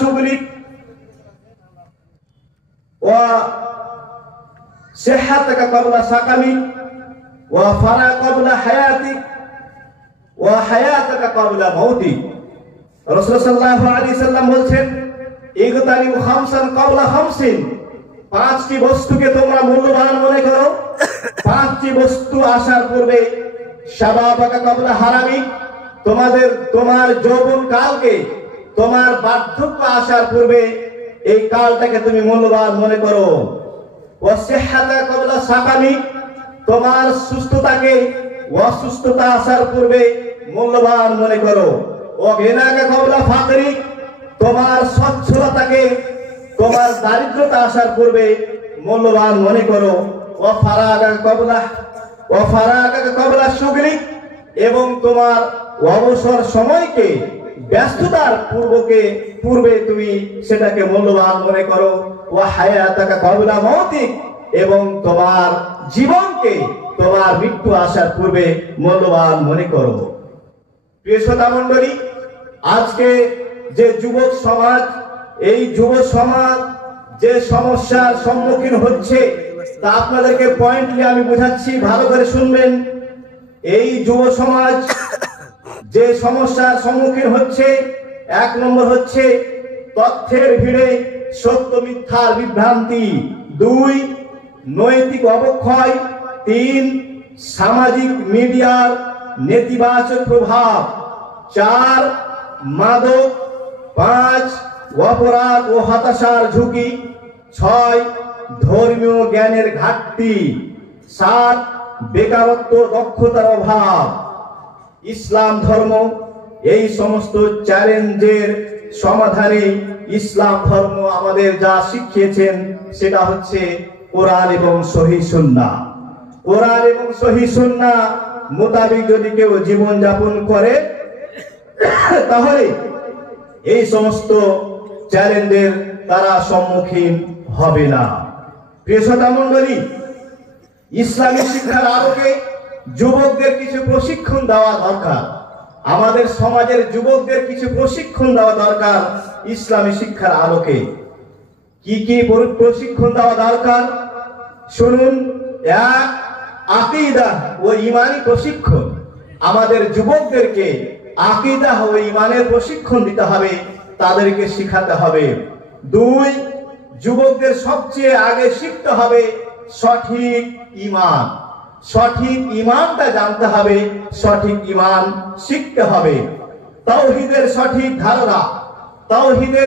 شغلك وصحتك قبل سقمك وفراغ قبل حياتك وحياتك قبل موتك রাসূল সাল্লাল্লাহু আলাইহি সাল্লাম বলেছেন ইগতানিবু খামসান ক্বাবলা খামসিন পাঁচটি বস্তুকে তোমরা মূল্যবান মনে করো পাঁচটি বস্তু আসার পূর্বে শাবাবাকা ক্বাবলা হারামি তোমার যৌবন কালকে তোমার বার্ধক্য আসার পূর্বে এই কালটাকে তুমি মূল্যবান মনে করো ওয়াসিহহাতা ক্বাবলা সাকামি তোমার সুস্থতাকে অসুস্থতা আসার পূর্বে মূল্যবান মনে করো ওয়াগিনাকা ক্বাবলা ফাকরি তোমার সচ্ছলতাকে তোমার দারিদ্রতা আসার পূর্বে মূল্যবান মনে করো ওয়াফারাগাকা ক্বাবলা শুগলি এবং তোমার অবসর সময়কে ব্যস্ততার পূর্বে তুমি সেটাকে মূল্যবান মনে করো ওয়াহায়াতাকা ক্বাবলা মাউতিক এবং তোমার জীবনকে তোমার মৃত্যু আসার পূর্বে মূল্যবান মনে করো। প্রিয় শ্রোতা মণ্ডলী, আজকে যে যুবক সমাজ এই যুব সমাজ যে সমস্যার সম্মুখীন হচ্ছে তা আপনাদেরকে পয়েন্টলি আমি বোঝাচ্ছি, ভালো করে শুনবেন। এই যুব সমাজ যে সমস্যার সম্মুখীন হচ্ছে, এক নম্বর হচ্ছে তথ্যের ভিড়ে সত্য মিথ্যার বিভ্রান্তি, 2 নৈতিক অবক্ষয়, 3 সামাজিক মিডিয়ার নেতিবাচক প্রভাব, 4 মাদক, 5 অপরাধ ও হতাশার ঝুঁকি, 6 ধর্মীয় জ্ঞানের ঘাটতি, 7 বেকারত্ব দক্ষতার অভাব। ইসলাম ধর্ম এই সমস্ত চ্যালেঞ্জের সমাধানে ইসলাম ধর্ম আমাদের যা শিখিয়েছেন সেটা হচ্ছে কোরআন এবং সহিহ সুন্নাহ। কোরআন এবং সহিহ সুন্নাহ মোতাবেক যদি কেউ জীবন যাপন করে তাহলে এই সমস্ত চ্যালেঞ্জের তারা সম্মুখীন হবে না। প্রিয় শ্রোতা মণ্ডলী, ইসলামী শিক্ষার আলোকে যুবকদের কিছু প্রশিক্ষণ দেওয়া দরকার। আমাদের সমাজের যুবকদের কিছু প্রশিক্ষণ দেওয়া দরকার ইসলামী শিক্ষার আলোকে। কি কি প্রশিক্ষণ দেওয়া দরকার শুনুন। 1 আকীদা ও ঈমানি প্রশিক্ষণ। আমাদের যুবকদেরকে আকীদা ও ঈমানের প্রশিক্ষণ দিতে হবে, তাদেরকে শিখাতে হবে। 2 যুবকদের সবচেয়ে আগে শিখতে হবে সঠিক ঈমান। সঠিক ঈমানটা জানতে হবে, সঠিক ঈমান শিখতে হবে। তাওহীদের সঠিক ধারণা, তাওহীদের